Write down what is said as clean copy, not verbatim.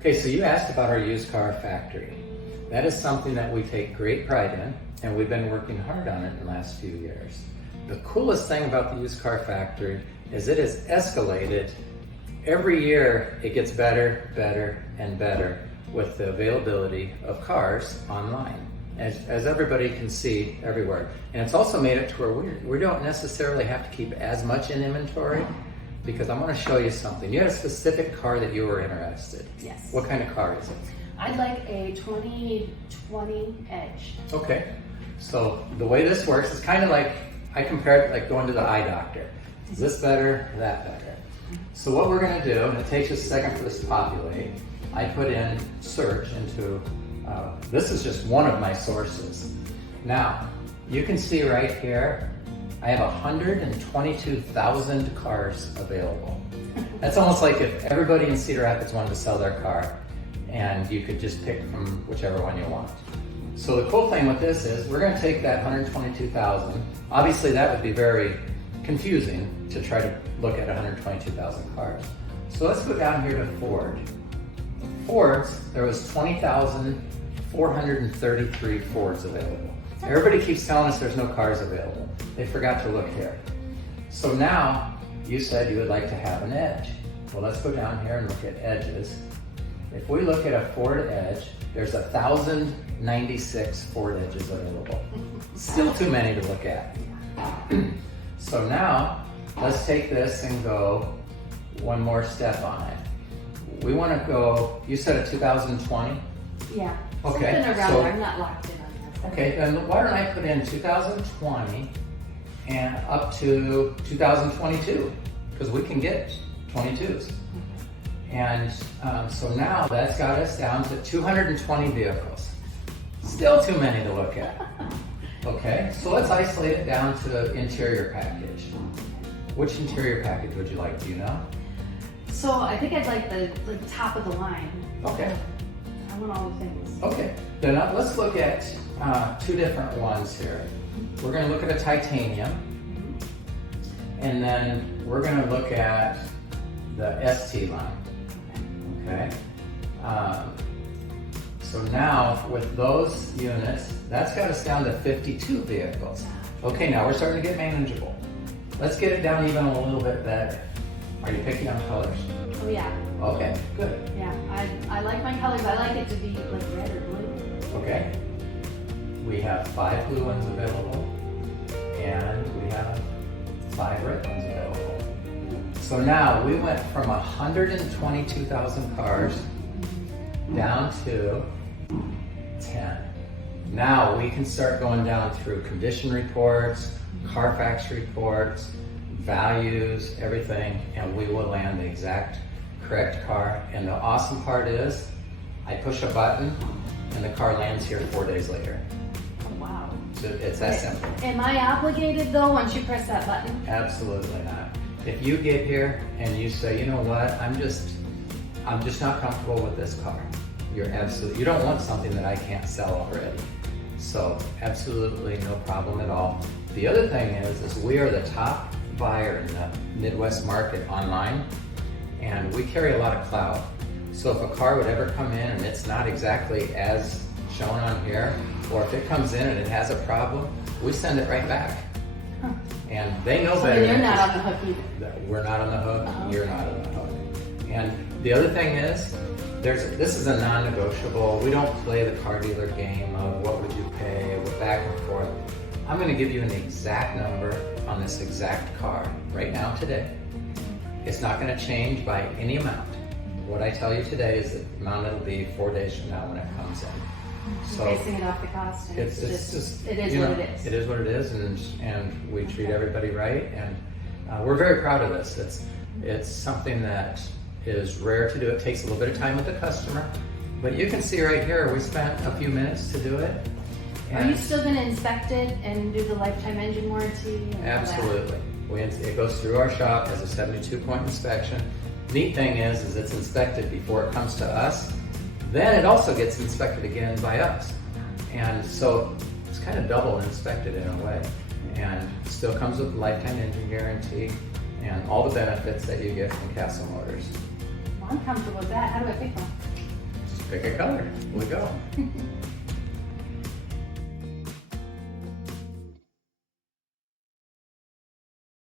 Okay, so you asked about our used car factory. That is something that we take great pride in, and we've been working hard on it in the last few years. The coolest thing about the used car factory is it has escalated. Every year it gets better, better, and better with the availability of cars online, as everybody can see everywhere. And it's also made it to where we don't necessarily have to keep as much in inventory, because I'm going to show you something. You had a specific car that you were interested in. Yes. What kind of car is it? I'd like a 2020 Edge. Okay. So the way this works is kind of like, I compare it like going to the eye doctor. Is this better, that better? So what we're going to do, and it takes just a second for this to populate, I put in search into, this is just one of my sources. Now, you can see right here, I have 122,000 cars available. That's almost like if everybody in Cedar Rapids wanted to sell their car, and you could just pick from whichever one you want. So the cool thing with this is we're going to take that 122,000. Obviously that would be very confusing to try to look at 122,000 cars. So let's go down here to Ford. Fords, there was 20,433 Fords available. Everybody keeps telling us there's no cars available. They forgot to look here. So now you said you would like to have an Edge. Well, let's go down here and look at Edges. If we look at a Ford Edge, there's 1,096 Ford Edges available. Still too many to look at. So now, let's take this and go one more step on it. We want to go, you said a 2020? Yeah. Okay. Something around there. I'm not locked in on that. Okay, then why don't I put in 2020 and up to 2022, because we can get 22s. And so now that's got us down to 220 vehicles. Still too many to look at. Okay, so let's isolate it down to the interior package. Which interior package would you like? Do you know? So I think I'd like the top of the line. Okay. I want all the things. Okay, then let's look at two different ones here. We're going to look at a titanium, and then we're going to look at the ST line. Okay. So now with those units, that's got us down to 52 vehicles. Okay, now we're starting to get manageable. Let's get it down even a little bit better. Are you picking on colors? Oh yeah. Okay, good. Yeah, I like my colors. I like it to be like red or blue. Okay. We have 5 blue ones available, and we have 5 red ones available. So now we went from 122,000 cars down to 10. Now we can start going down through condition reports, Carfax reports, values, everything, and we will land the exact correct car. And the awesome part is, I push a button and the car lands here 4 days later. Oh, wow. So it's that simple. Am I obligated though once you press that button? Absolutely not. If you get here and you say, you know what, I'm just not comfortable with this car. You don't want something that I can't sell already. So absolutely no problem at all. The other thing is we are the top buyer in the Midwest market online, and we carry a lot of clout. So if a car would ever come in and it's not exactly as shown on here, or if it comes in and it has a problem, we send it right back. Huh. And they know So better. you're not on the hook either. We're not on the hook, Oh. You're not on the hook. And the other thing is, this is a non-negotiable. We don't play the car dealer game of what would you pay, we're back and forth. I'm going to give you an exact number on this exact car right now today. It's not going to change by any amount. What I tell you today is the amount it'll be 4 days from now when it comes in. So basing it off the cost. And it's just it is you know, what it is. It is what it is, and we treat everybody right, and we're very proud of this. It's something that is rare to do. It takes a little bit of time with the customer, but you can see right here we spent a few minutes to do it. Are you still going to inspect it and do the lifetime engine warranty? Absolutely. It goes through our shop as a 72-point inspection. Neat thing is it's inspected before it comes to us. Then it also gets inspected again by us. And so it's kind of double inspected in a way. And it still comes with lifetime engine guarantee and all the benefits that you get from Cassill Motors. Well, I'm comfortable with that. How do I pick one? Pick a color. We go.